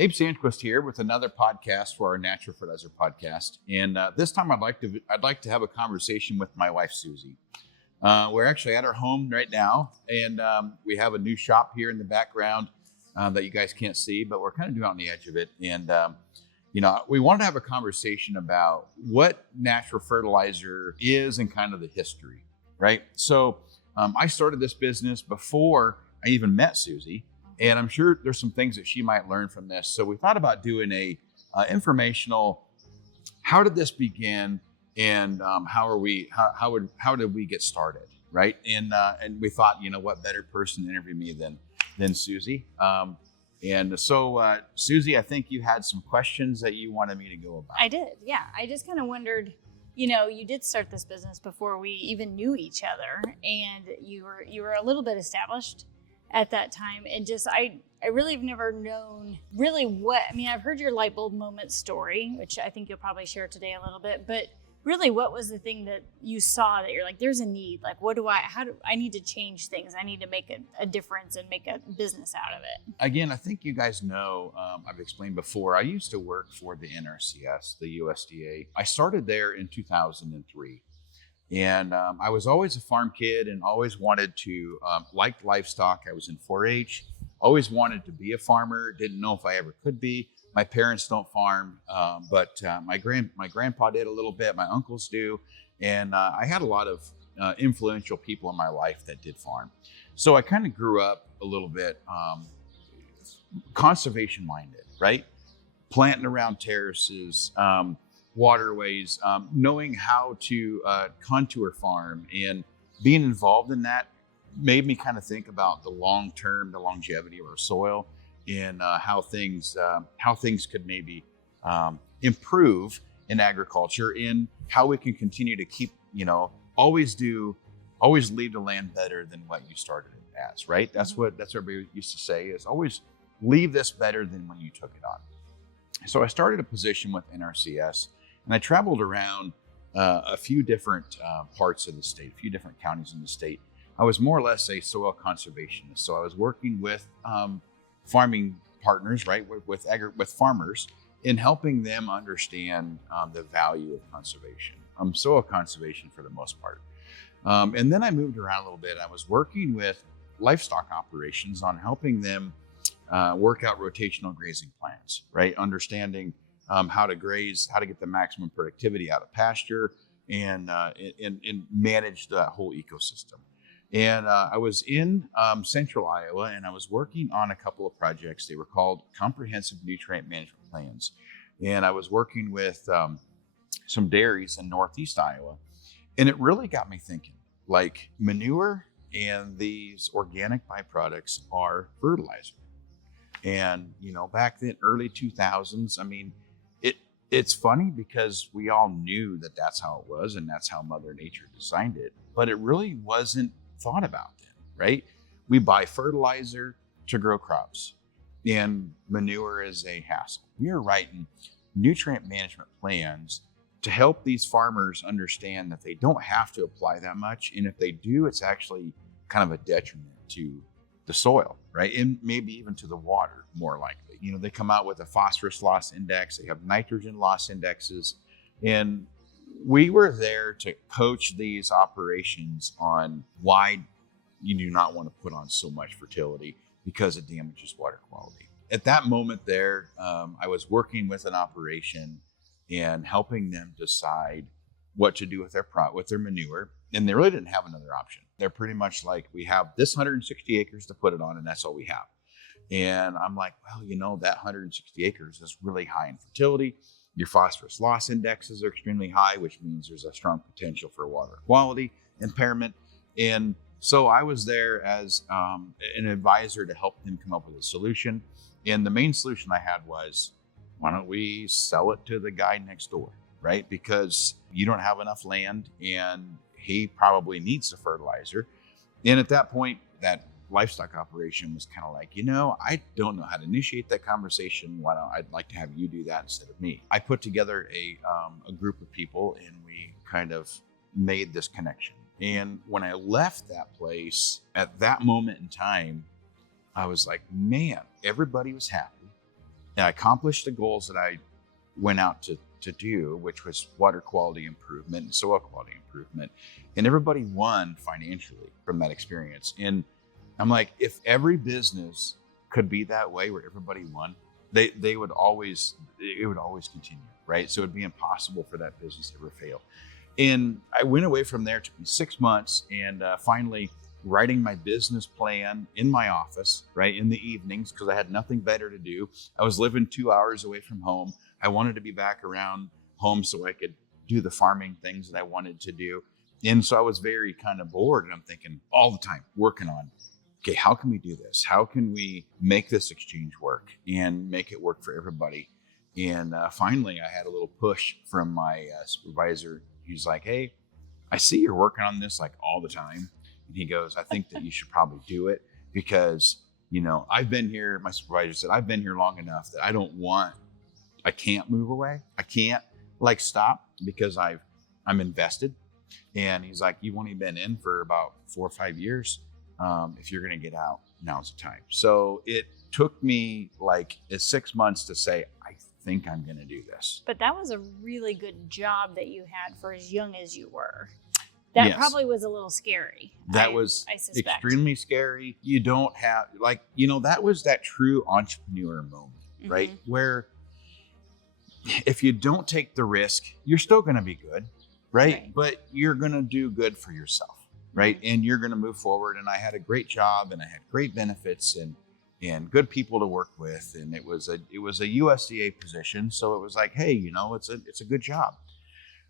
Abe Sandquist here with another podcast for our Natural Fertilizer podcast, and this time I'd like to have a conversation with my wife Susie. We're actually at our home right now, and we have a new shop here in the background that you guys can't see, but we're kind of doing on the edge of it. And we wanted to have a conversation about what natural fertilizer is and kind of the history, right? So I started this business before I even met Susie. And I'm sure there's some things that she might learn from this. So we thought about doing a informational, how did this begin, and how did we get started, right? And we thought, what better person to interview me than Susie. Susie, I think you had some questions that you wanted me to go about. I did, yeah. I just kind of wondered, you did start this business before we even knew each other, and you were a little bit established at that time, and just I really have never known really I've heard your light bulb moment story, which I think you'll probably share today a little bit, but really what was the thing that you saw that you're like, there's a need, like I need to change things, I need to make a difference and make a business out of it? Again, I think you guys know, I've explained before, I used to work for the NRCS, the USDA. I started there in 2003. And I was always a farm kid and always wanted to, liked livestock. I was in 4-H, always wanted to be a farmer. Didn't know if I ever could be. My parents don't farm, but my grandpa did a little bit. My uncles do. And I had a lot of influential people in my life that did farm. So I kind of grew up a little bit conservation minded, right? Planting around terraces, waterways, knowing how to contour farm and being involved in that made me kind of think about the longevity of our soil, and how things could maybe improve in agriculture, and how we can continue to keep, always leave the land better than what you started it as, right? That's what everybody used to say, is always leave this better than when you took it on. So I started a position with NRCS. And I traveled around a few different parts of the state, a few different counties in the state. I was more or less a soil conservationist. So I was working with farming partners, right, with farmers, in helping them understand the value of conservation, soil conservation for the most part. And then I moved around a little bit. I was working with livestock operations on helping them work out rotational grazing plans, right, understanding how to graze, how to get the maximum productivity out of pasture, and manage that whole ecosystem. And I was in central Iowa, and I was working on a couple of projects. They were called comprehensive nutrient management plans. And I was working with some dairies in northeast Iowa. And it really got me thinking, like, manure and these organic byproducts are fertilizer. And, back then, early 2000s, it's funny because we all knew that that's how it was, and that's how Mother Nature designed it, but it really wasn't thought about then, right? We buy fertilizer to grow crops, and manure is a hassle. We are writing nutrient management plans to help these farmers understand that they don't have to apply that much, and if they do, it's actually kind of a detriment to the soil, right? And maybe even to the water, more likely. They come out with a phosphorus loss index, they have nitrogen loss indexes, and we were there to coach these operations on why you do not want to put on so much fertility, because it damages water quality. At that moment there, I was working with an operation and helping them decide what to do with their manure, and they really didn't have another option. They're pretty much like, we have this 160 acres to put it on, and that's all we have. And I'm like, well, that 160 acres is really high in fertility. Your phosphorus loss indexes are extremely high, which means there's a strong potential for water quality impairment. And so I was there as an advisor to help them come up with a solution. And the main solution I had was, why don't we sell it to the guy next door, right? Because you don't have enough land, and he probably needs the fertilizer. And at that point, that livestock operation was kind of like, I don't know how to initiate that conversation. I'd like to have you do that instead of me. I put together a group of people, and we kind of made this connection. And when I left that place at that moment in time, I was like, man, everybody was happy. and I accomplished the goals that I went out to do, which was water quality improvement and soil quality improvement. And everybody won financially from that experience. And I'm like, if every business could be that way where everybody won, it would always continue, right? So it'd be impossible for that business to ever fail. And I went away from there. It took me 6 months, and finally writing my business plan in my office, right, in the evenings, because I had nothing better to do. I was living 2 hours away from home. I wanted to be back around home so I could do the farming things that I wanted to do. And so I was very kind of bored, and I'm thinking all the time, working on, okay, how can we do this? How can we make this exchange work and make it work for everybody? And finally, I had a little push from my supervisor. He's like, hey, I see you're working on this like all the time. And he goes, I think that you should probably do it because, I've been here, my supervisor said, I've been here long enough that I can't move away. I can't stop because I'm invested. And he's like, you've only been in for about 4 or 5 years. If you're going to get out, now's the time. So it took me 6 months to say, I think I'm going to do this. But that was a really good job that you had for as young as you were. That probably was a little scary. That was extremely scary. You don't have, that was that true entrepreneur moment, right? Where if you don't take the risk, you're still going to be good, right? But you're going to do good for yourself, right? And you're going to move forward. And I had a great job, and I had great benefits and good people to work with. And it was a USDA position. So it was like, hey, it's a good job.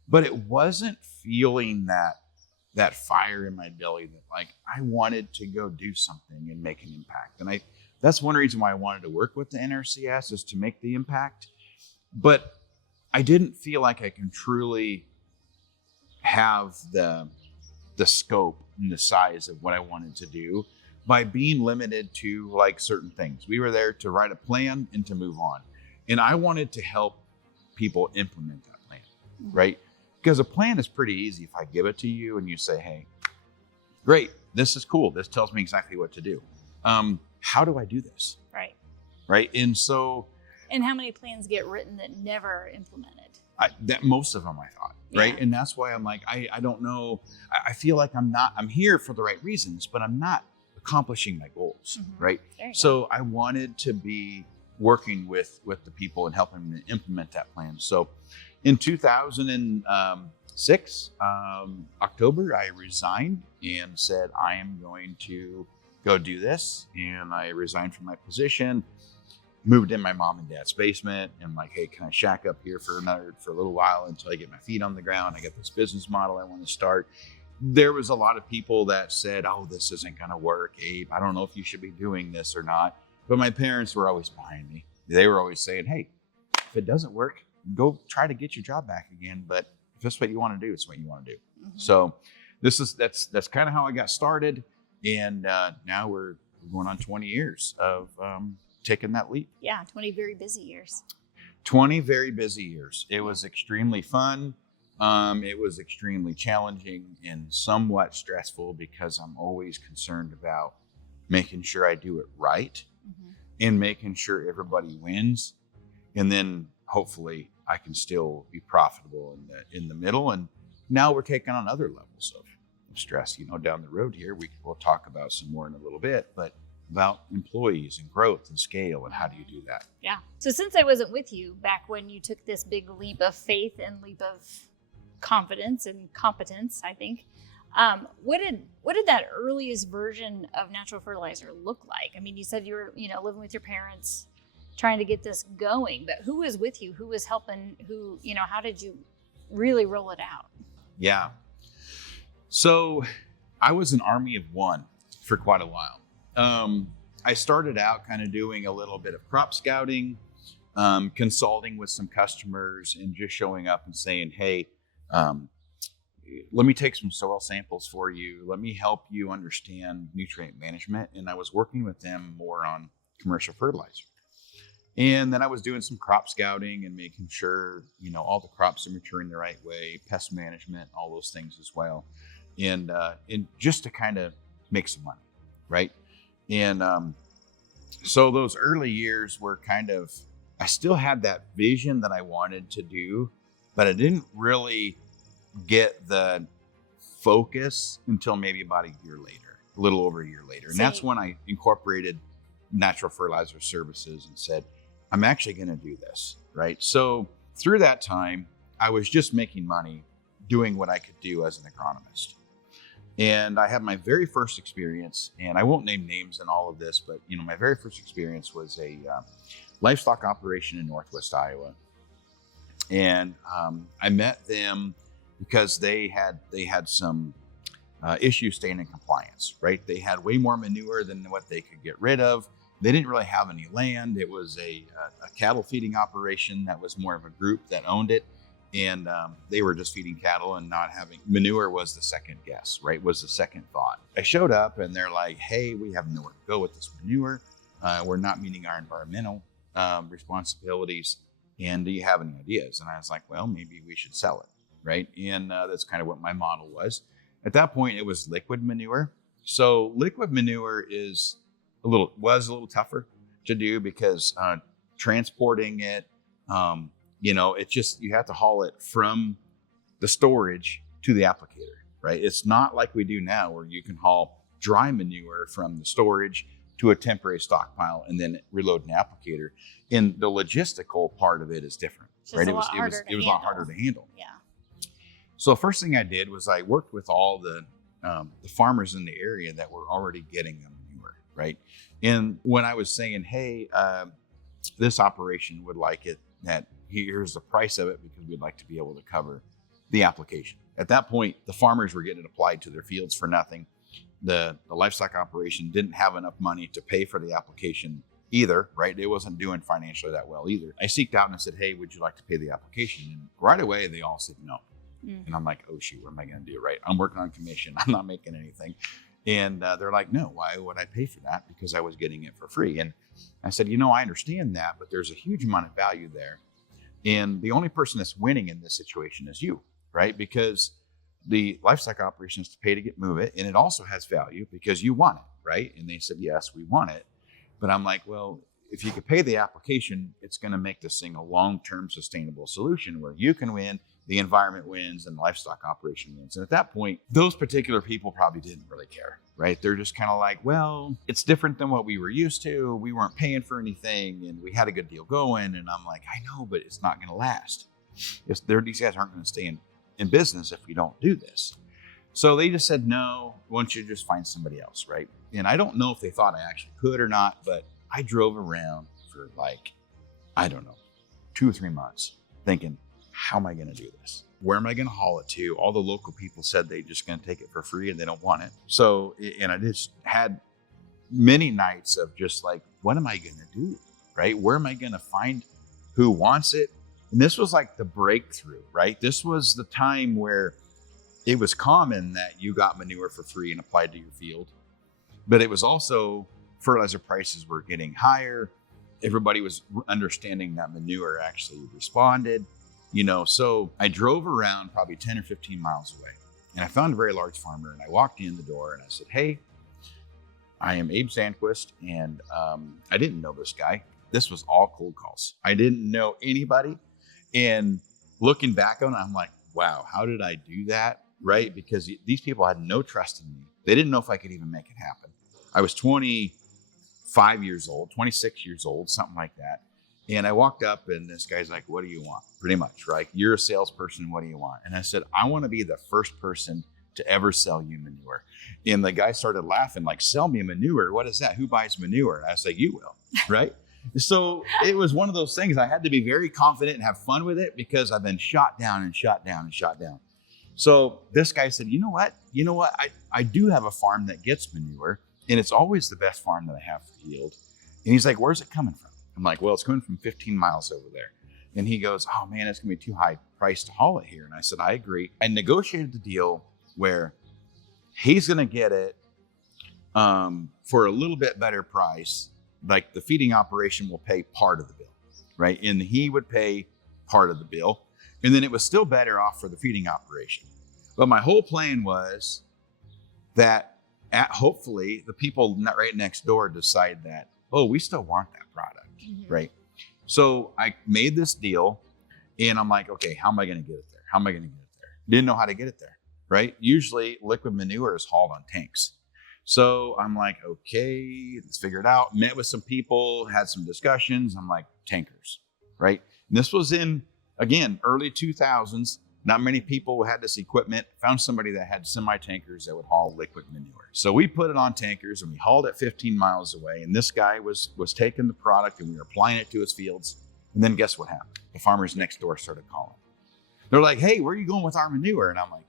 But it wasn't feeling that fire in my belly that I wanted to go do something and make an impact. And that's one reason why I wanted to work with the NRCS, is to make the impact. But I didn't feel like I can truly have the scope and the size of what I wanted to do by being limited to certain things. We were there to write a plan and to move on. And I wanted to help people implement that plan, right? Because a plan is pretty easy if I give it to you and you say, hey, great, this is cool. This tells me exactly what to do. How do I do this? Right. Right. And so. And how many plans get written that never implemented? Most of them, I thought. Right. Yeah. And that's why I'm like, I don't know. I feel like I'm here for the right reasons, but I'm not accomplishing my goals. Right. So I wanted to be working with the people and helping them implement that plan. So in 2006, October, I resigned and said, I am going to go do this. And I resigned from my position, moved in my mom and dad's basement, and hey, can I shack up here for a little while until I get my feet on the ground? I got this business model I want to start. There was a lot of people that said, oh, this isn't going to work, Abe. I don't know if you should be doing this or not. But my parents were always behind me. They were always saying, hey, if it doesn't work, go try to get your job back again. But if that's what you want to do, it's what you want to do. So that's kind of how I got started. And now we're going on 20 years of taking that leap. Yeah, 20 very busy years. 20 very busy years. It was extremely fun. It was extremely challenging and somewhat stressful because I'm always concerned about making sure I do it right and making sure everybody wins. And then hopefully I can still be profitable in the middle. And now we're taking on other levels of stress, down the road here. We'll talk about some more in a little bit, but about employees and growth and scale and how do you do that? Yeah. So since I wasn't with you back when you took this big leap of faith and leap of confidence and competence, I think, what did that earliest version of natural fertilizer look like? I mean, you said you were, living with your parents, trying to get this going, but who was with you? Who was helping? How did you really roll it out? Yeah. So I was an army of one for quite a while. I started out kind of doing a little bit of crop scouting, consulting with some customers and just showing up and saying, hey, let me take some soil samples for you. Let me help you understand nutrient management. And I was working with them more on commercial fertilizer. And then I was doing some crop scouting and making sure, all the crops are maturing the right way, pest management, all those things as well. And just to kind of make some money, right? And so those early years were kind of I still had that vision that I wanted to do, but I didn't really get the focus until maybe about a year later, a little over a year later. And that's when I incorporated natural fertilizer services and said, I'm actually going to do this, right? So through that time, I was just making money doing what I could do as an agronomist. And I had my very first experience, and I won't name names in all of this, but my very first experience was a livestock operation in Northwest Iowa. And I met them because they had some issues staying in compliance, right? They had way more manure than what they could get rid of. They didn't really have any land. It was a cattle feeding operation that was more of a group that owned it. And they were just feeding cattle and not having manure was the second guess, right? Was the second thought. I showed up and they're like, hey, we have nowhere to go with this manure. We're not meeting our environmental responsibilities. And do you have any ideas? And I was like, well, maybe we should sell it, right? And that's kind of what my model was. At that point, it was liquid manure. So liquid manure was a little tougher to do because transporting it, it's just, you have to haul it from the storage to the applicator, right? It's not like we do now where you can haul dry manure from the storage to a temporary stockpile and then reload an applicator. And the logistical part of it is different, right? It was a lot harder to handle. Yeah. So the first thing I did was I worked with all the farmers in the area that were already getting the manure, right? And when I was saying, hey, this operation would like it, that here's the price of it because we'd like to be able to cover the application. At that point, the farmers were getting it applied to their fields for nothing. The livestock operation didn't have enough money to pay for the application either, right? It wasn't doing financially that well either. I seeked out and I said, hey, would you like to pay the application? And right away, they all said no. And I'm like, oh, shoot, what am I going to do, right? I'm working on commission. I'm not making anything. And they're like, no, why would I pay for that? Because I was getting it for free. And I said, I understand that, but there's a huge amount of value there. And the only person that's winning in this situation is you, right? Because the livestock operation is to pay to move it. And it also has value because you want it, right? And they said, yes, we want it. But I'm like, well, if you could pay the application, it's going to make this thing a long-term sustainable solution where you can win, the environment wins, and the livestock operation wins. And at that point, those particular people probably didn't really care, right? They're just kind of like, well, it's different than what we were used to. We weren't paying for anything and we had a good deal going. And I'm like, I know, but it's not going to last. These guys aren't going to stay in business if we don't do this. So they just said, no, why don't you just find somebody else, right? And I don't know if they thought I actually could or not, but I drove around for 2 or 3 months thinking, how am I going to do this? Where am I going to haul it to? All the local people said they're just going to take it for free and they don't want it. So, and I just had many nights of just like, what am I going to do? Right? Where am I going to find who wants it? And this was like the breakthrough, right? This was the time where it was common that you got manure for free and applied to your field. But it was also fertilizer prices were getting higher. Everybody was understanding that manure actually responded. So I drove around probably 10 or 15 miles away and I found a very large farmer and I walked in the door and I said, hey, I am Abe Sandquist. And I didn't know this guy. This was all cold calls. I didn't know anybody. And looking back on it, I'm like, wow, how did I do that? Right? Because these people had no trust in me. They didn't know if I could even make it happen. I was 25 years old, 26 years old, something like that. And I walked up and this guy's like, what do you want? Pretty much, right? You're a salesperson. What do you want? And I said, I want to be the first person to ever sell you manure. And the guy started laughing, like, sell me manure? What is that? Who buys manure? And I was like, you will, right? So it was one of those things. I had to be very confident and have fun with it because I've been shot down and shot down and shot down. So this guy said, you know what? I do have a farm that gets manure and it's always the best farm that I have for yield. And he's like, where's it coming from? I'm like, well, it's coming from 15 miles over there. And he goes, oh man, it's gonna be too high price to haul it here. And I said, I agree. I negotiated the deal where he's gonna get it for a little bit better price. Like the feeding operation will pay part of the bill, right? And he would pay part of the bill. And then it was still better off for the feeding operation. But my whole plan was that hopefully the people right next door decide that, oh, we still want that product, right? So I made this deal and I'm like, okay, how am I going to get it there? How am I going to get it there? Didn't know how to get it there, right? Usually liquid manure is hauled on tanks. So I'm like, okay, let's figure it out. Met with some people, had some discussions. I'm like, tankers, right? And this was in, again, early 2000s. Not many people had this equipment. Found somebody that had semi-tankers that would haul liquid manure. So we put it on tankers and we hauled it 15 miles away. And this guy was taking the product and we were applying it to his fields. And then guess what happened? The farmers next door started calling. They're like, hey, where are you going with our manure? And I'm like,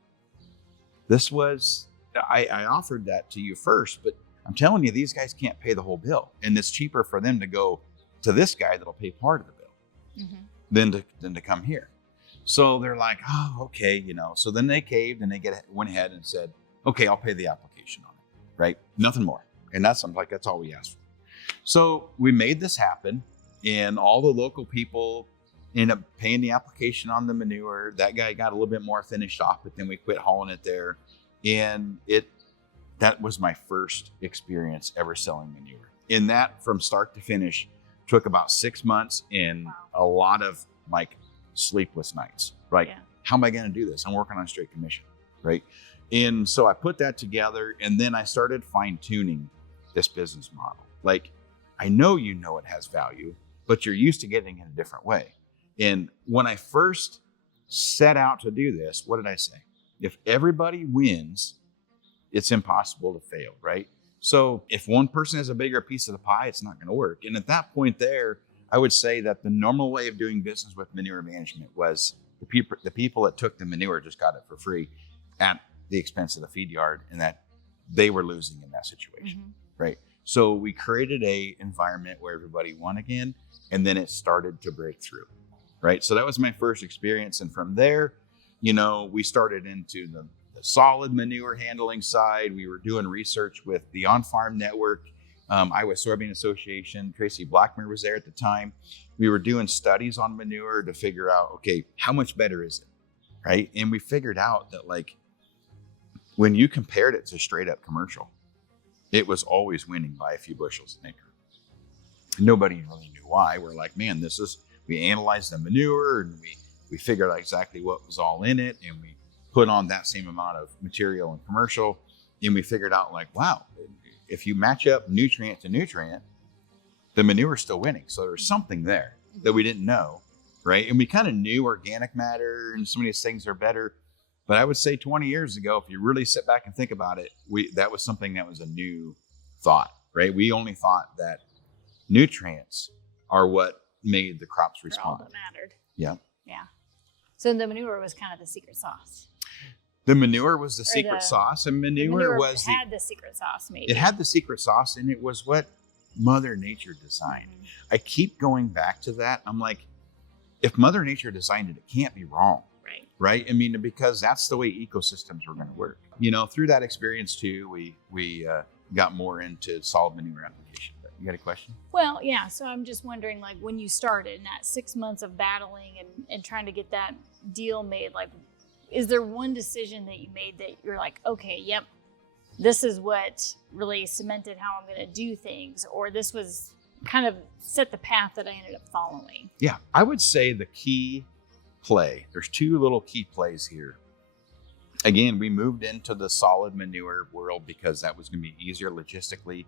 I offered that to you first, but I'm telling you, these guys can't pay the whole bill. And it's cheaper for them to go to this guy that'll pay part of the bill than to come here. So they're like, oh, okay, So then they caved and they went ahead and said, okay, I'll pay the application on it, right? Nothing more. And that's all we asked for. So we made this happen, and all the local people ended up paying the application on the manure. That guy got a little bit more finished off, but then we quit hauling it there. And that was my first experience ever selling manure. And that, from start to finish, took about 6 months and a lot of sleepless nights. Right? Yeah. How am I going to do this? I'm working on straight commission, right? And so I put that together, and then I started fine-tuning this business model. I know it has value, but you're used to getting it in a different way. And when I first set out to do this, what did I say? If everybody wins, it's impossible to fail, right? So if one person has a bigger piece of the pie, it's not going to work. And at that point there, I would say that the normal way of doing business with manure management was the people that took the manure just got it for free at the expense of the feed yard, and that they were losing in that situation, right? So we created a environment where everybody won again, and then it started to break through, right? So that was my first experience. And from there, we started into the solid manure handling side. We were doing research with the On-Farm Network, Iowa Soybean Association. Tracy Blackmer was there at the time. We were doing studies on manure to figure out, okay, how much better is it, right? And we figured out that when you compared it to straight up commercial, it was always winning by a few bushels an acre. Nobody really knew why. We're like, man, we analyzed the manure and we figured out exactly what was all in it, and we put on that same amount of material in commercial, and we figured out wow, if you match up nutrient to nutrient, the manure is still winning. So there's something there that we didn't know, right? And we kind of knew organic matter and some of these things are better. But I would say 20 years ago, if you really sit back and think about it, that was something that was a new thought, right? We only thought that nutrients are what made the crops respond. All that mattered. Yeah. Yeah. So the manure was kind of the secret sauce. The manure was the secret sauce, and manure had the secret sauce, maybe. It had the secret sauce, and it was what Mother Nature designed. I keep going back to that. I'm like, if Mother Nature designed it, it can't be wrong. Right? I mean, because that's the way ecosystems were going to work. Through that experience too, we got more into solid manure application. You got a question? Well, yeah. So I'm just wondering, when you started in that 6 months of battling and trying to get that deal made, is there one decision that you made that you're like, okay, yep, this is what really cemented how I'm going to do things, or this was kind of set the path that I ended up following? Yeah, I would say the key play, there's two little key plays here. Again, we moved into the solid manure world because that was going to be easier logistically,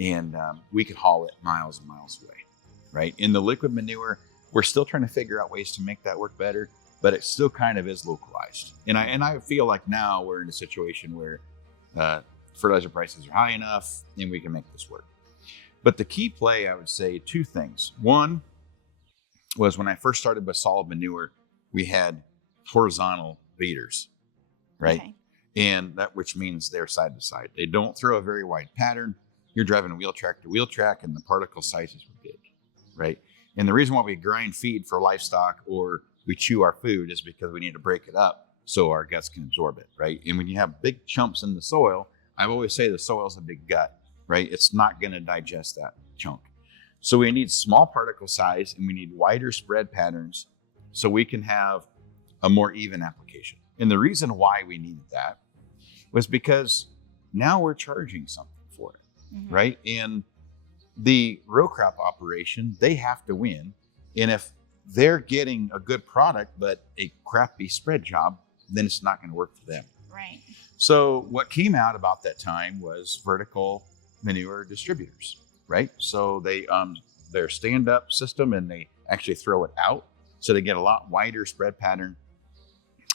and we could haul it miles and miles away, right? In the liquid manure, we're still trying to figure out ways to make that work better, but it still kind of is localized. And I feel like now we're in a situation where fertilizer prices are high enough and we can make this work. But the key play, I would say, two things. One was when I first started with solid manure, we had horizontal leaders, right? Okay. And that, which means they're side to side. They don't throw a very wide pattern. You're driving wheel track to wheel track, and the particle sizes were big, right? And the reason why we grind feed for livestock or we chew our food is because we need to break it up so our guts can absorb it, right? And when you have big chunks in the soil, I always say the soil's a big gut, right? It's not going to digest that chunk. So we need small particle size and we need wider spread patterns so we can have a more even application. And the reason why we needed that was because now we're charging something for it, right? And the row crop operation, they have to win. And if they're getting a good product, but a crappy spread job, then it's not going to work for them. Right. So what came out about that time was vertical manure distributors, right? So their stand-up system, and they actually throw it out. So they get a lot wider spread pattern,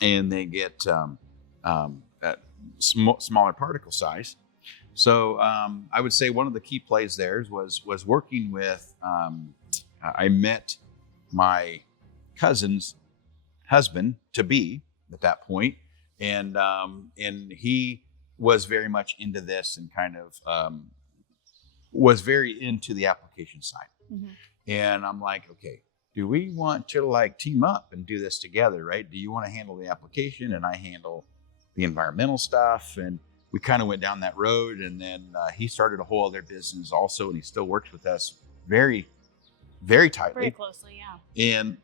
and they get smaller particle size. So I would say one of the key plays there was working with, I met my cousin's husband to be at that point, and he was very much into this and kind of was very into the application side. Mm-hmm. And I'm like, okay, do we want to like team up and do this together, right? Do you want to handle the application and I handle the environmental stuff? And we kind of went down that road, and then he started a whole other business also, and he still works with us very, very tightly. Very closely, yeah. And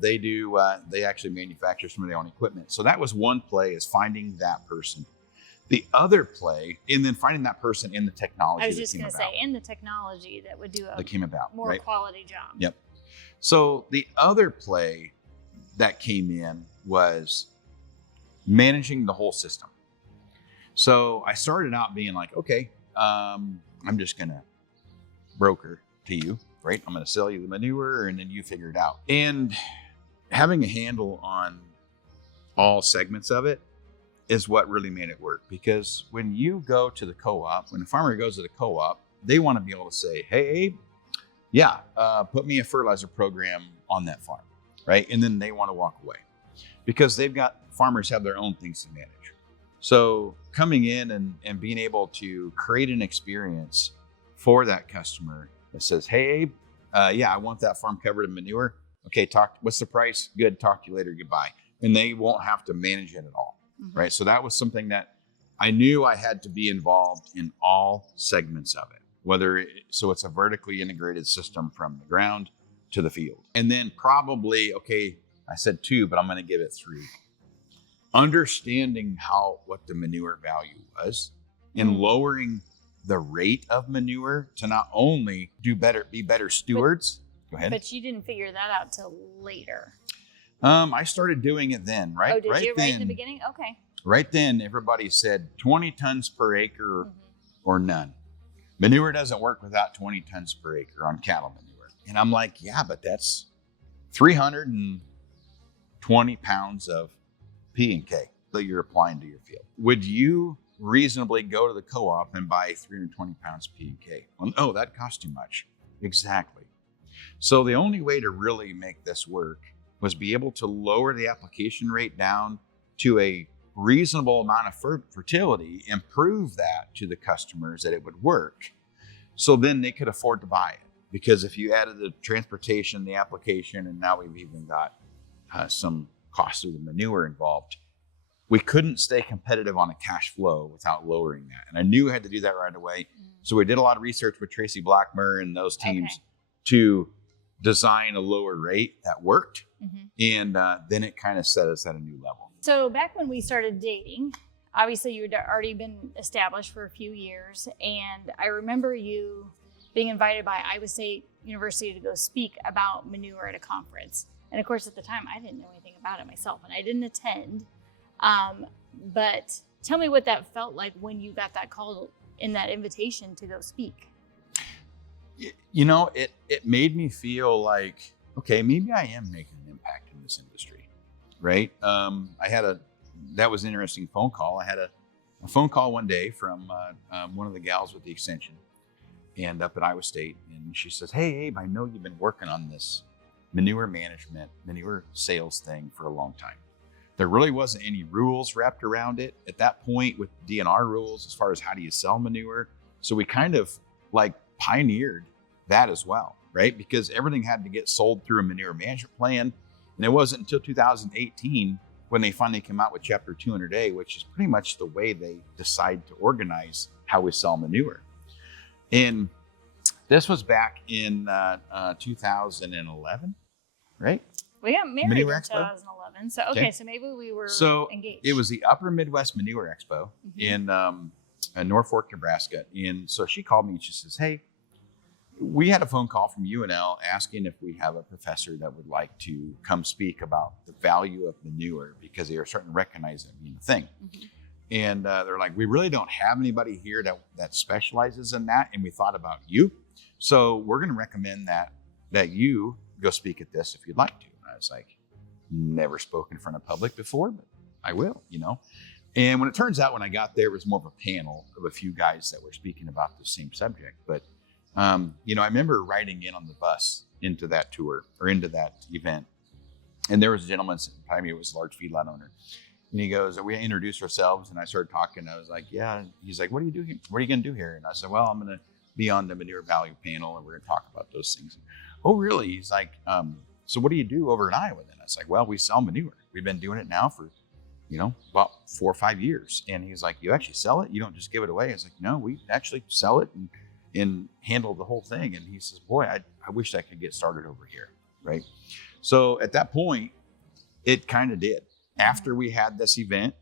they actually manufacture some of their own equipment. So that was one play, is finding that person. The other play, and then finding that person in the technology. I was just going to say, in the technology that would do a that came about, more right? quality job. Yep. So the other play that came in was managing the whole system. So I started out being like, okay, I'm just going to broker to you, right? I'm going to sell you the manure and then you figure it out. And having a handle on all segments of it is what really made it work. Because when you go to the co-op, when a farmer goes to the co-op, they want to be able to say, hey, Abe, yeah, put me a fertilizer program on that farm, right? And then they want to walk away because farmers have their own things to manage. So coming in and being able to create an experience for that customer that says, hey, Abe, yeah, I want that farm covered in manure. Okay, what's the price? Good, talk to you later, goodbye. And they won't have to manage it at all, right? So that was something that I knew I had to be involved in all segments of it, so it's a vertically integrated system from the ground to the field. And then probably, okay, I said 2, but I'm going to give it 3. Understanding what the manure value was and lowering the rate of manure to not only be better stewards. Go ahead. But you didn't figure that out till later. I started doing it then, right? Oh, did you? Then, right in the beginning? Okay. Right then, everybody said 20 tons per acre or none. Manure doesn't work without 20 tons per acre on cattle manure. And I'm like, yeah, but that's 320 pounds of P and K that you're applying to your field. Would you reasonably go to the co-op and buy 320 pounds P and K? Well, no, that costs too much. Exactly. So the only way to really make this work was be able to lower the application rate down to a reasonable amount of fertility and prove that to the customers that it would work. So then they could afford to buy it. Because if you added the transportation, the application, and now we've even got some cost of the manure involved, we couldn't stay competitive on a cash flow without lowering that. And I knew I had to do that right away. So we did a lot of research with Tracy Blackmer and those teams to design a lower rate that worked. And then it kind of set us at a new level. So back when we started dating, obviously you had already been established for a few years. And I remember you being invited by Iowa State University to go speak about manure at a conference. And of course, at the time, I didn't know anything about it myself, and I didn't attend. But tell me what that felt like when you got that call in that invitation to go speak. You know, it made me feel like, okay, maybe I am making an impact in this industry, right? That was an interesting phone call. I had a phone call one day from one of the gals with the extension and up at Iowa State. And she says, hey, Abe, I know you've been working on this manure management, manure sales thing for a long time. There really wasn't any rules wrapped around it at that point with DNR rules as far as how do you sell manure. So we kind of like pioneered that as well, right? Because everything had to get sold through a manure management plan. And it wasn't until 2018 when they finally came out with Chapter 200A, which is pretty much the way they decide to organize how we sell manure. And this was back in 2011, right? We got married Manure in Expo? 2011. So, okay, so maybe we were engaged. It was the Upper Midwest Manure Expo in Norfolk, Nebraska. And so she called me and she says, hey, we had a phone call from UNL asking if we have a professor that would like to come speak about the value of manure, because they are starting to recognize it being a thing. Mm-hmm. And they're like, we really don't have anybody here that specializes in that. And we thought about you. So we're going to recommend that you go speak at this if you'd like to. And I was like, never spoken in front of public before, but I will, And when it turns out, when I got there, it was more of a panel of a few guys that were speaking about the same subject. But, I remember riding in on the bus into that tour or into that event. And there was a gentleman, I mean, it was a large feedlot owner. And he goes, we introduced ourselves, and I started talking. I was like, yeah. He's like, what are you doing? What are you going to do here? And I said, well, I'm going to be on the manure value panel, and we're going to talk about those things. Oh, really? He's like, so what do you do over in Iowa then? I was like, well, we sell manure. We've been doing it now for, about 4 or 5 years. And he's like, you actually sell it? You don't just give it away? I was like, no, we actually sell it and handle the whole thing. And he says, boy, I wish I could get started over here. Right. So at that point, it kind of did. After we had this event,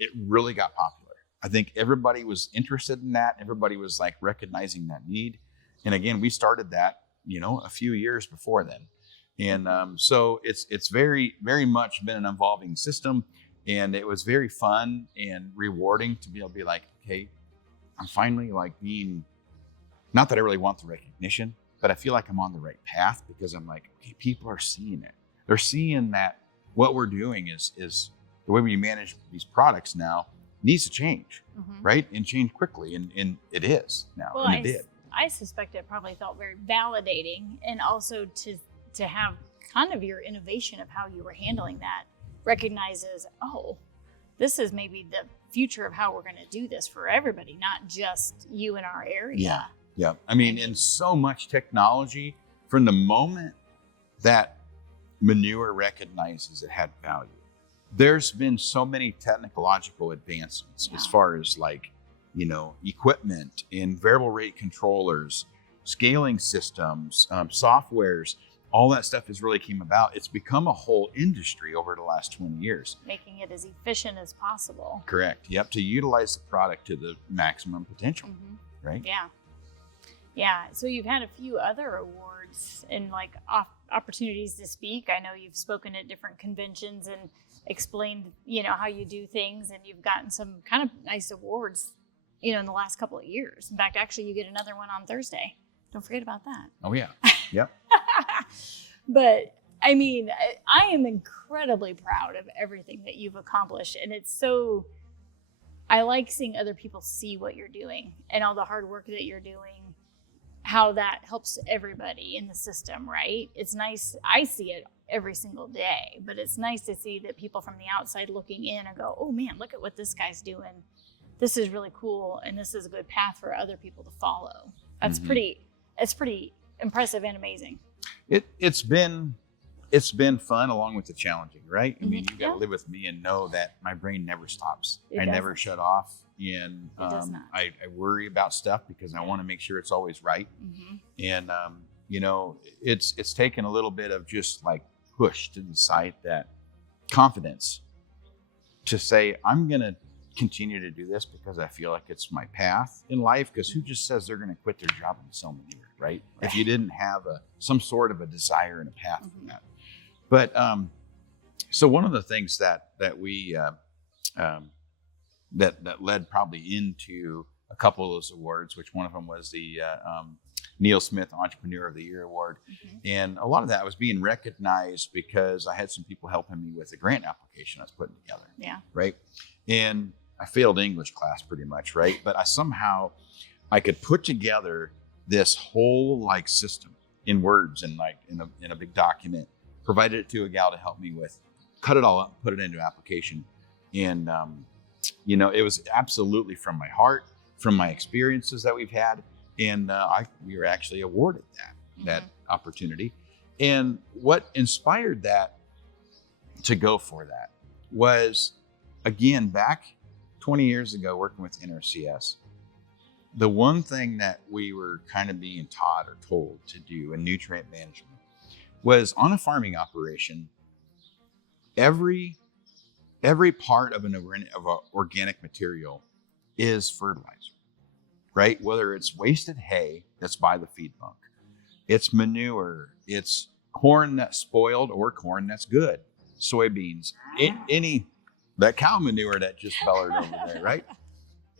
it really got popular. I think everybody was interested in that. Everybody was like recognizing that need. And again, we started that, a few years before then. And so it's very, very much been an evolving system. And it was very fun and rewarding to be able to be like, okay, I'm finally like being, not that I really want the recognition, but I feel like I'm on the right path, because I'm like, okay, people are seeing it. They're seeing that what we're doing is the way we manage these products now needs to change, right? And change quickly. And it is now. Well, and it did. I suspect it probably felt very validating, and also to have kind of your innovation of how you were handling that recognizes, oh, this is maybe the future of how we're going to do this for everybody, not just you in our area. Yeah. I mean, and so much technology from the moment that manure recognizes it had value. There's been so many technological advancements as far as like, equipment and variable rate controllers, scaling systems, softwares, all that stuff has really came about. It's become a whole industry over the last 20 years. Making it as efficient as possible. Correct. Yep. To utilize the product to the maximum potential. Right? Yeah. Yeah. So you've had a few other awards and like opportunities to speak. I know you've spoken at different conventions and explained, how you do things, and you've gotten some kind of nice awards, in the last couple of years. In fact, actually, you get another one on Thursday. Don't forget about that. Oh, yeah. Yep. But I mean, I am incredibly proud of everything that you've accomplished. And I like seeing other people see what you're doing and all the hard work that you're doing, how that helps everybody in the system, right? It's nice. I see it every single day, but it's nice to see that people from the outside looking in and go, oh man, look at what this guy's doing. This is really cool. And this is a good path for other people to follow. That's it's pretty impressive and amazing. It's been fun along with the challenging, right? I mean, you got to live with me and know that my brain never stops. I never shut off. And I worry about stuff because I want to make sure it's always right. And, it's taken a little bit of just like push to decide that confidence to say, I'm going to continue to do this because I feel like it's my path in life. Because who just says they're going to quit their job and sell manure, right? If you didn't have some sort of a desire and a path for that. But so one of the things that we that led probably into a couple of those awards, which one of them was the Neil Smith Entrepreneur of the Year Award. And a lot of that was being recognized because I had some people helping me with a grant application I was putting together. Yeah. Right. And I failed English class pretty much. Right. But I could put together this whole like system in words and like in a big document, provided it to a gal to help me with, cut it all up, put it into application. And, it was absolutely from my heart, from my experiences that we've had. And we were actually awarded that opportunity. And what inspired that to go for that was, again, back 20 years ago, working with NRCS, the one thing that we were kind of being taught or told to do in nutrient management was on a farming operation, every part of an organic material is fertilizer, right? Whether it's wasted hay that's by the feed bunk, it's manure, it's corn that's spoiled or corn that's good, soybeans, any that cow manure that just bellered over there, right?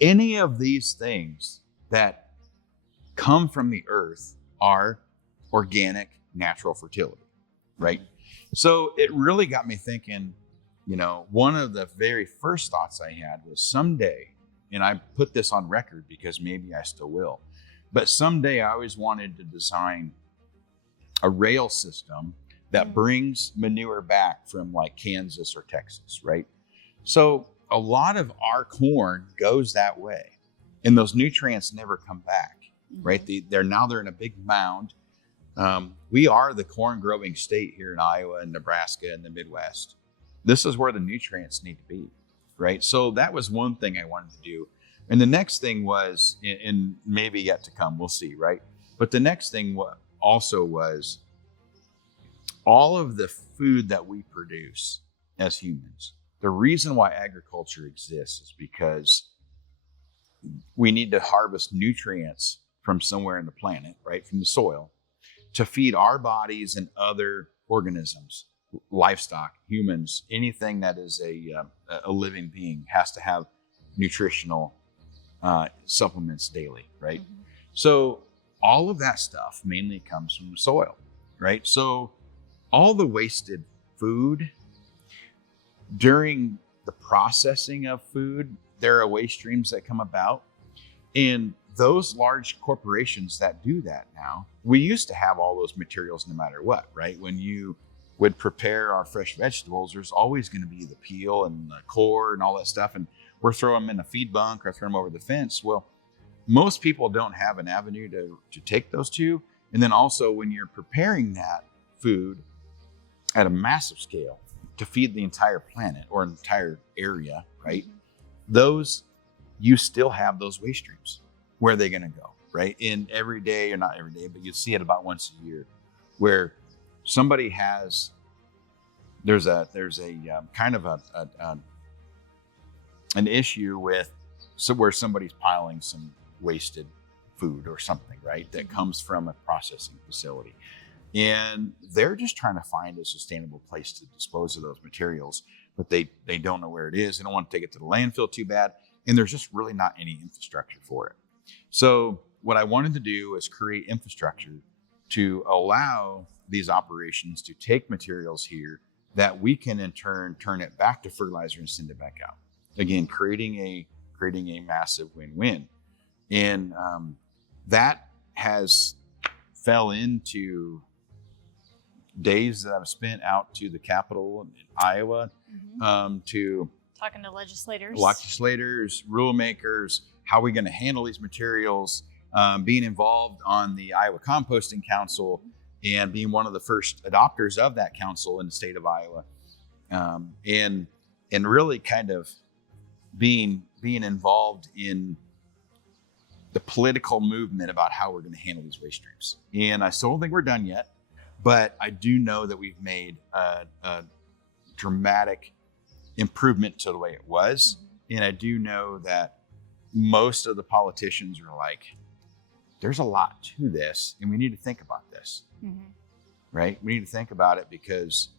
Any of these things that come from the earth are organic, natural fertility, right? So it really got me thinking, one of the very first thoughts I had was someday, and I put this on record because maybe I still will, but someday I always wanted to design a rail system that brings manure back from like Kansas or Texas, right? So a lot of our corn goes that way, and those nutrients never come back, right? They're in a big mound. We are the corn growing state here in Iowa and Nebraska and the Midwest. This is where the nutrients need to be, right? So that was one thing I wanted to do. And the next thing was, and maybe yet to come, we'll see, right? But the next thing also was all of the food that we produce as humans. The reason why agriculture exists is because we need to harvest nutrients from somewhere in the planet, right? From the soil, to feed our bodies and other organisms, livestock, humans, anything that is a living being has to have nutritional supplements daily, right? So all of that stuff mainly comes from the soil, right? So all the wasted food during the processing of food, there are waste streams that come about. And those large corporations that do that now, we used to have all those materials no matter what, right? When you would prepare our fresh vegetables, there's always going to be the peel and the core and all that stuff. And we're throwing them in a feed bunk or throw them over the fence. Well, most people don't have an avenue to take those to. And then also when you're preparing that food at a massive scale to feed the entire planet or an entire area, right? You still have those waste streams. Where are they going to go, right? In every day, or not every day, but you see it about once a year, where somebody there's a kind of an issue where somebody's piling some wasted food or something, right? That comes from a processing facility. And they're just trying to find a sustainable place to dispose of those materials, but they don't know where it is. They don't want to take it to the landfill too bad. And there's just really not any infrastructure for it. So what I wanted to do is create infrastructure to allow these operations to take materials here that we can in turn turn it back to fertilizer and send it back out. Again, creating a massive win-win. And that has fell into days that I've spent out to the Capitol in Iowa, to talking to legislators, rule makers, how are we going to handle these materials, being involved on the Iowa Composting Council and being one of the first adopters of that council in the state of Iowa, and really kind of being involved in the political movement about how we're going to handle these waste streams. And I still don't think we're done yet, but I do know that we've made a dramatic improvement to the way it was. And I do know that most of the politicians are like, there's a lot to this and we need to think about this, right? We need to think about it because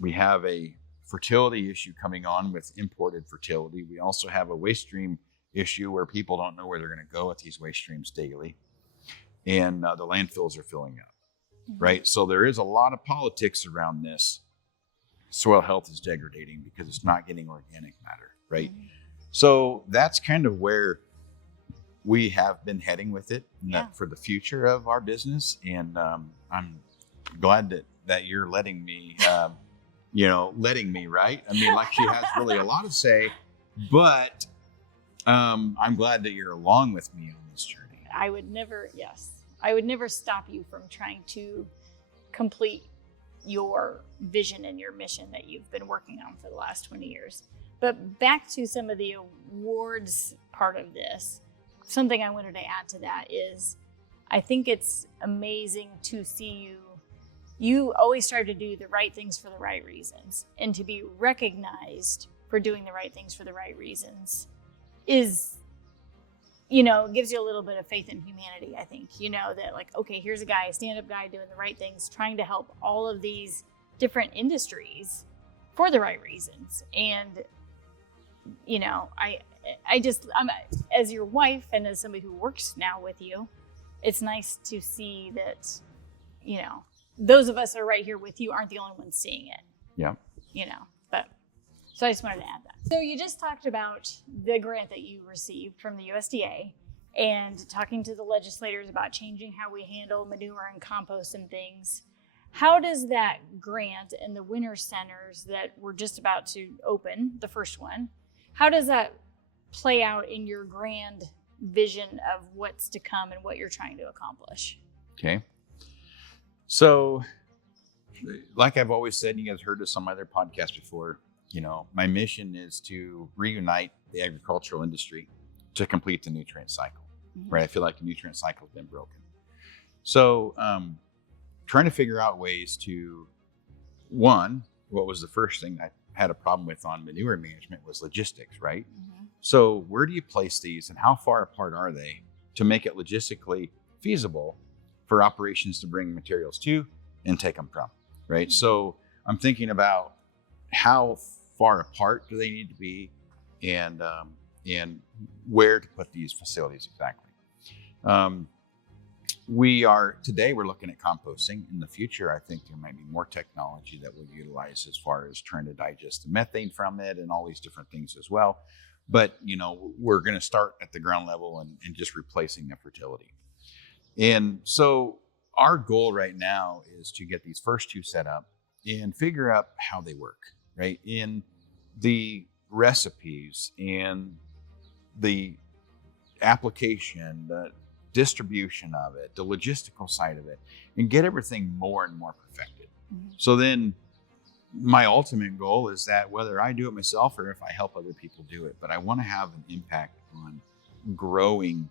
we have a fertility issue coming on with imported fertility. We also have a waste stream issue where people don't know where they're going to go with these waste streams daily. And the landfills are filling up, right? So there is a lot of politics around this. Soil health is degrading because it's not getting organic matter, right? So that's kind of where we have been heading with it for the future of our business. And I'm glad that you're letting me, right? I mean, like she has really a lot to say, but I'm glad that you're along with me on this journey. I would never stop you from trying to complete your vision and your mission that you've been working on for the last 20 years. But back to some of the awards part of this, something I wanted to add to that is I think it's amazing to see you always try to do the right things for the right reasons, and to be recognized for doing the right things for the right reasons is gives you a little bit of faith in humanity, I think, that like, okay, here's a guy, a stand-up guy doing the right things, trying to help all of these different industries for the right reasons. And, I'm, as your wife and as somebody who works now with you, it's nice to see that, those of us that are right here with you aren't the only ones seeing it. Yeah. But so I just wanted to add that. So you just talked about the grant that you received from the USDA and talking to the legislators about changing how we handle manure and compost and things. How does that grant and the WINR Centers that we're just about to open, the first one, how does that play out in your grand vision of what's to come and what you're trying to accomplish? Okay. So, like I've always said, you guys heard this on my other podcast before, my mission is to reunite the agricultural industry to complete the nutrient cycle, right? I feel like the nutrient cycle has been broken. So, trying to figure out ways to, one, what was the first thing I had a problem with on manure management was logistics, right? So where do you place these and how far apart are they to make it logistically feasible for operations to bring materials to and take them from, right? So I'm thinking about how far apart do they need to be and where to put these facilities exactly. Today we're looking at composting. In the future, I think there might be more technology that we'll utilize as far as trying to digest the methane from it and all these different things as well. But, we're going to start at the ground level and just replacing the fertility. And so our goal right now is to get these first two set up and figure out how they work, right? In the recipes and the application, the distribution of it, the logistical side of it, and get everything more and more perfected. So then my ultimate goal is that whether I do it myself or if I help other people do it, but I want to have an impact on growing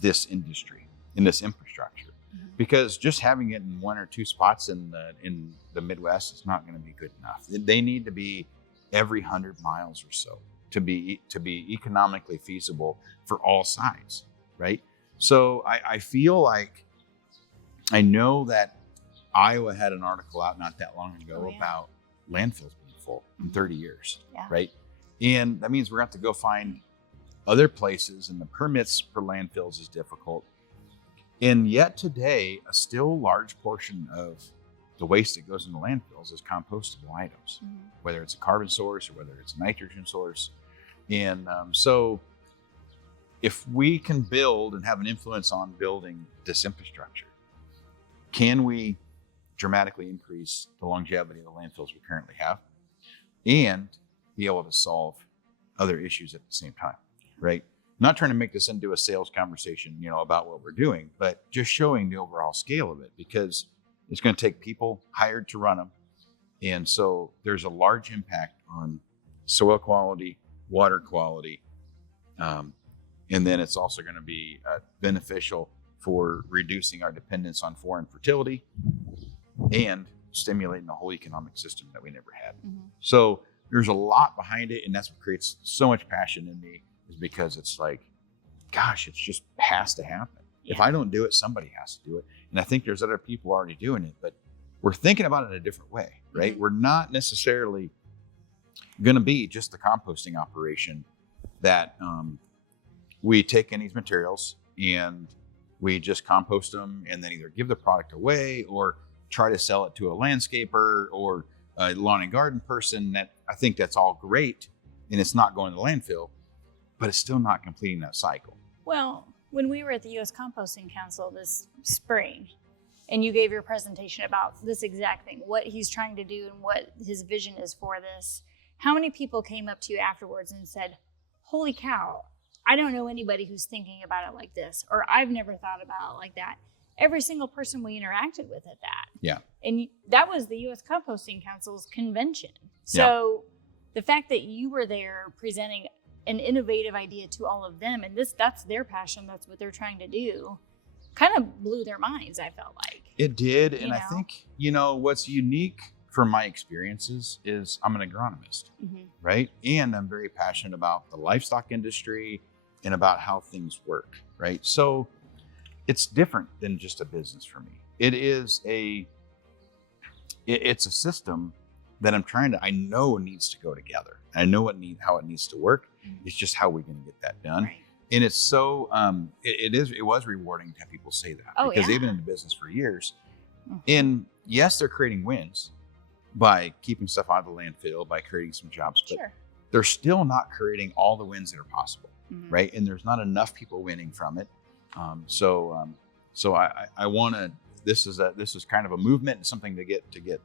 this industry in this infrastructure, because just having it in one or two spots in the Midwest is not going to be good enough. They need to be every 100 miles or so to be economically feasible for all sides, right? So I feel like I know that Iowa had an article out not that long ago about landfills being full in 30 years, right? And that means we're going to have to go find other places, and the permits for landfills is difficult. And yet today, a still large portion of the waste that goes into landfills is compostable items, whether it's a carbon source or whether it's a nitrogen source. And so if we can build and have an influence on building this infrastructure, can we dramatically increase the longevity of the landfills we currently have and be able to solve other issues at the same time, right? Not trying to make this into a sales conversation, about what we're doing, but just showing the overall scale of it, because it's going to take people hired to run them. And so there's a large impact on soil quality, water quality, and then it's also going to be beneficial for reducing our dependence on foreign fertility and stimulating the whole economic system that we never had. So there's a lot behind it, and that's what creates so much passion in me, is because it's like, gosh, it just has to happen. If I don't do it, somebody has to do it. And I think there's other people already doing it, but we're thinking about it in a different way, right? We're not necessarily going to be just the composting operation that we take in these materials and we just compost them and then either give the product away or try to sell it to a landscaper or a lawn and garden person. That I think that's all great, and it's not going to the landfill, but it's still not completing that cycle. Well, when we were at the U.S. Composting Council this spring, and you gave your presentation about this exact thing, what he's trying to do and what his vision is for this, how many people came up to you afterwards and said, holy cow, I don't know anybody who's thinking about it like this, or I've never thought about it like that. Every single person we interacted with at that. Yeah. And that was the U.S. Composting Council's convention. So the fact that you were there presenting an innovative idea to all of them, and that's their passion, that's what they're trying to do, kind of blew their minds, I felt like. It did. And I think, what's unique from my experiences is I'm an agronomist, right? And I'm very passionate about the livestock industry and about how things work, right? So it's different than just a business for me. It's a system that I know needs to go together. I know how it needs to work. It's just how we're going to get that done. Right. And it's so, it was rewarding to have people say that because they've been in the business for years. And yes, they're creating wins by keeping stuff out of the landfill, by creating some jobs, but they're still not creating all the wins that are possible, right? And there's not enough people winning from it. So I want to. This is kind of a movement and something to get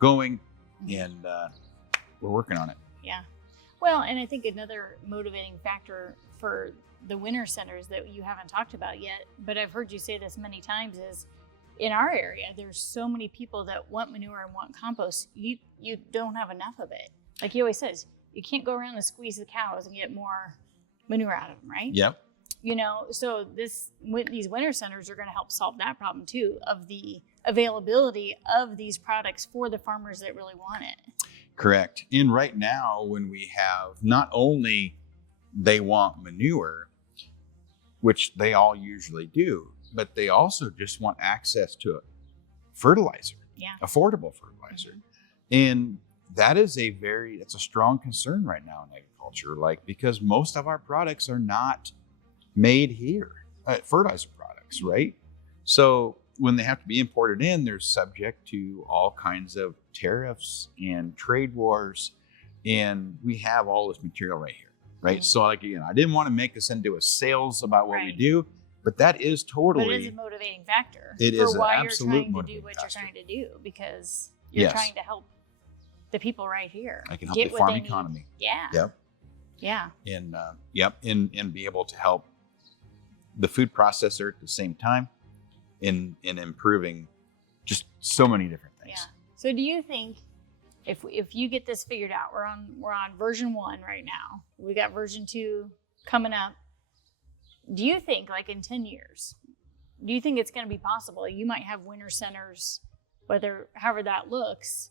going, and we're working on it. Yeah. Well, and I think another motivating factor for the WINR Centers that you haven't talked about yet, but I've heard you say this many times, is in our area, there's so many people that want manure and want compost. You don't have enough of it. Like he always says, you can't go around and squeeze the cows and get more manure out of them, right? Yep. So these WINR Centers are going to help solve that problem too, of the availability of these products for the farmers that really want it. Correct. And right now, when we have, not only they want manure, which they all usually do, but they also just want access to fertilizer, affordable fertilizer. And that is it's a strong concern right now in agriculture, because most of our products are not made here, fertilizer products, right? So when they have to be imported in, they're subject to all kinds of tariffs and trade wars. And we have all this material right here, right? So I didn't want to make this into a sales about what we do, but that is totally. But it is a motivating factor for why you're trying to do what you're trying to do, because you're trying to help the people right here. I can help the farm economy. Yeah. Yep. Yeah. And be able to help the food processor at the same time in improving just so many different things. Yeah. So do you think if you get this figured out, we're on version 1 right now. We got version 2 coming up. Do you think in 10 years, do you think it's going to be possible? You might have WINR Centers, however that looks,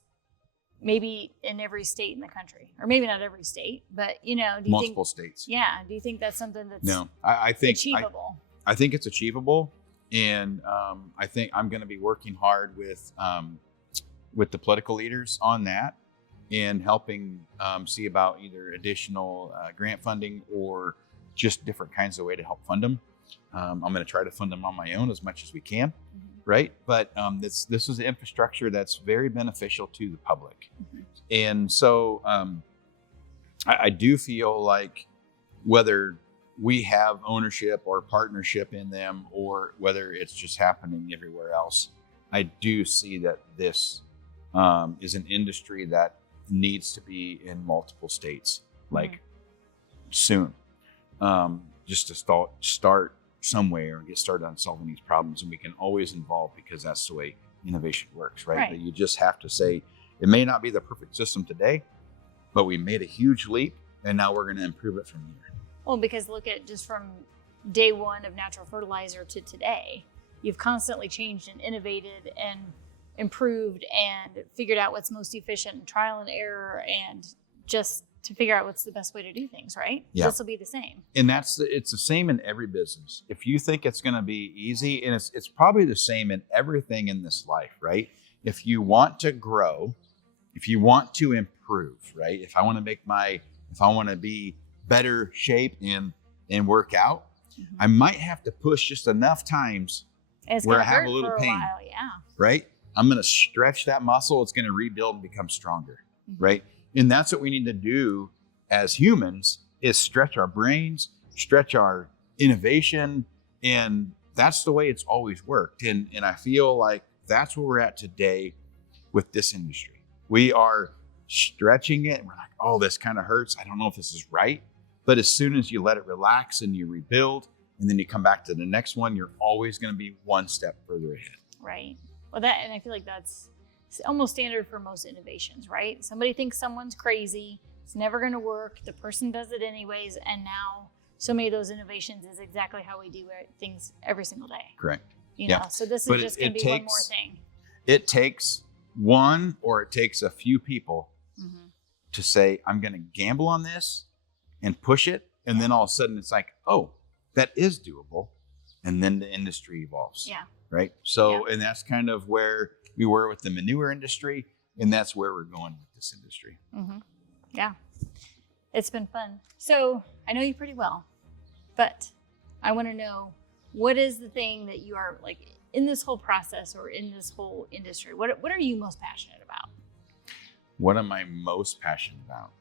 maybe in every state in the country, or maybe not every state, but do you multiple states. Yeah. Do you think that's something that's I think achievable? I think it's achievable. And I think I'm going to be working hard with the political leaders on that and helping see about either additional grant funding or just different kinds of way to help fund them. I'm going to try to fund them on my own as much as we can, right? But this is an infrastructure that's very beneficial to the public. And so I do feel like whether we have ownership or partnership in them, or whether it's just happening everywhere else, I do see that this is an industry that needs to be in multiple states, soon, just to start somewhere and get started on solving these problems. And we can always involve, because that's the way innovation works, right? But you just have to say, it may not be the perfect system today, but we made a huge leap, and now we're going to improve it from here. Well, because look at just from day 1 of natural fertilizer to today, you've constantly changed and innovated and improved and figured out what's most efficient, and trial and error, and just to figure out what's the best way to do things, right? Yeah. This will be the same. And it's the same in every business. If you think it's going to be easy, and it's probably the same in everything in this life, right? If you want to grow, if you want to improve, right? If I want to be better shape and work out, I might have to push just enough times where I have a little pain, right? I'm going to stretch that muscle. It's going to rebuild and become stronger, right? And that's what we need to do as humans, is stretch our brains, stretch our innovation. And that's the way it's always worked. And I feel like that's where we're at today with this industry. We are stretching it and we're like, oh, this kind of hurts. I don't know if this is right. But as soon as you let it relax and you rebuild, and then you come back to the next one, you're always going to be one step further ahead. Right. Well, and I feel like that's almost standard for most innovations, right? Somebody thinks someone's crazy. It's never going to work. The person does it anyways. And now so many of those innovations is exactly how we do things every single day. Correct. So this is just going to be one more thing. It takes one, or it takes a few people to say, I'm going to gamble on this and push it And then all of a sudden it's like, oh, that is doable. And then the industry evolves. Yeah. Right. So, and that's kind of where we were with the manure industry. And that's where we're going with this industry. Mm-hmm. Yeah. It's been fun. So I know you pretty well, but I want to know, what is the thing that you are like in this whole process or in this whole industry? What are you most passionate about? What am I most passionate about?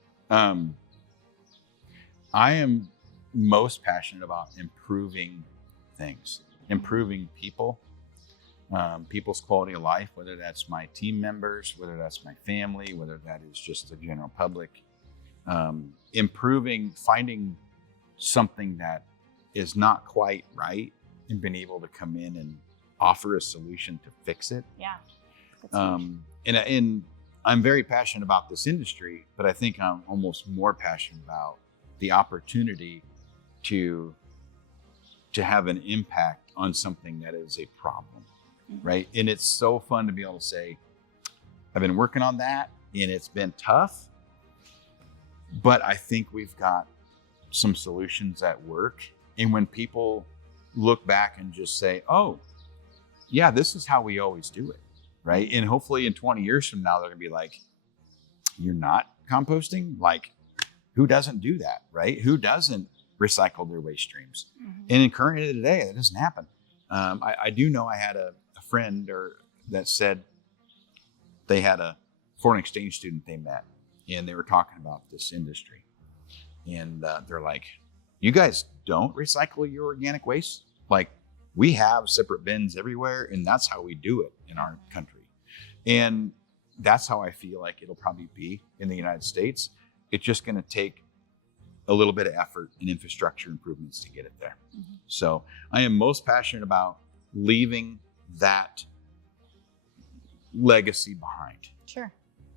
I am most passionate about improving things, improving people, people's quality of life, whether that's my team members, whether that's my family, whether that is just the general public. Improving, finding something that is not quite right and being able to come in and offer a solution to fix it. Yeah. That's huge. And I'm very passionate about this industry, but I think I'm almost more passionate about the opportunity to have an impact on something that is a problem, right? And it's so fun to be able to say, I've been working on that and it's been tough, but I think we've got some solutions that work. And when people look back and just say, oh, yeah, this is how we always do it, right? And hopefully in 20 years from now, they're gonna be like, you're not composting? Like, who doesn't do that, right? Who doesn't recycle their waste streams? And in current today, that doesn't happen. I do know I had a friend that said they had a foreign exchange student they met, and they were talking about this industry. And they're like, you guys don't recycle your organic waste? Like, we have separate bins everywhere, and that's how we do it in our country. And that's how I feel like it'll probably be in the United States. It's just going to take a little bit of effort and infrastructure improvements to get it there. So I am most passionate about leaving that legacy behind. Sure.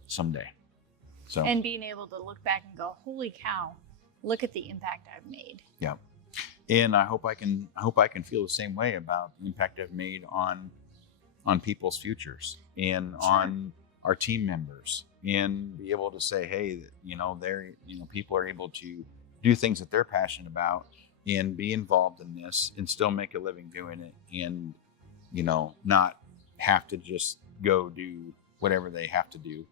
Someday. So, and being able to look back and go, holy cow, look at the impact I've made. Yeah. And I hope I can feel the same way about the impact I've made on people's futures and on our team members, and be able to say, hey, people are able to do things that they're passionate about and be involved in this and still make a living doing it, and, not have to just go do whatever they have to do.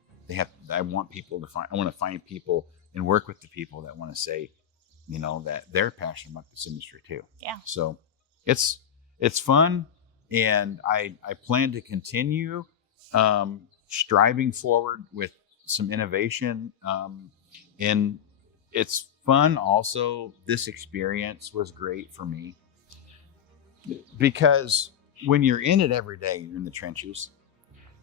I want to find people and work with the people that want to say, that they're passionate about this industry too. Yeah. So it's fun. And I plan to continue striving forward with some innovation. And it's fun. Also, this experience was great for me because when you're in it every day, you're in the trenches,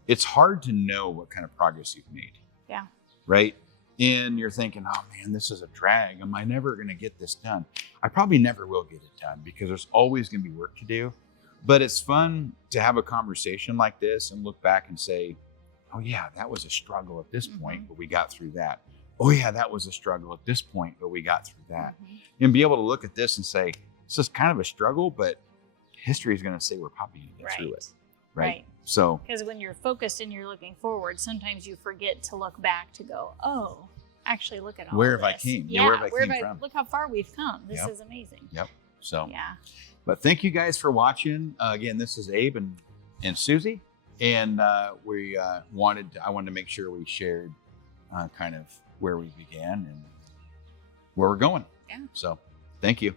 it's hard to know what kind of progress you've made. Yeah. Right? And you're thinking, oh man, this is a drag. Am I never going to get this done? I probably never will get it done because there's always going to be work to do. But it's fun to have a conversation like this and look back and say, oh yeah, that was a struggle at this point, but we got through that. Oh yeah, that was a struggle at this point, but we got through that. And be able to look at this and say, this is kind of a struggle, but history is going to say we're probably going to get through it. Right. So, because when you're focused and you're looking forward, sometimes you forget to look back to go, oh, actually look at all where of have I this. came? Yeah, where have I came from? Look how far we've come. This is amazing. Yep. So, yeah. But thank you guys for watching. Again, this is Abe and Susie, and I wanted to make sure we shared kind of where we began and where we're going. Yeah. So, thank you.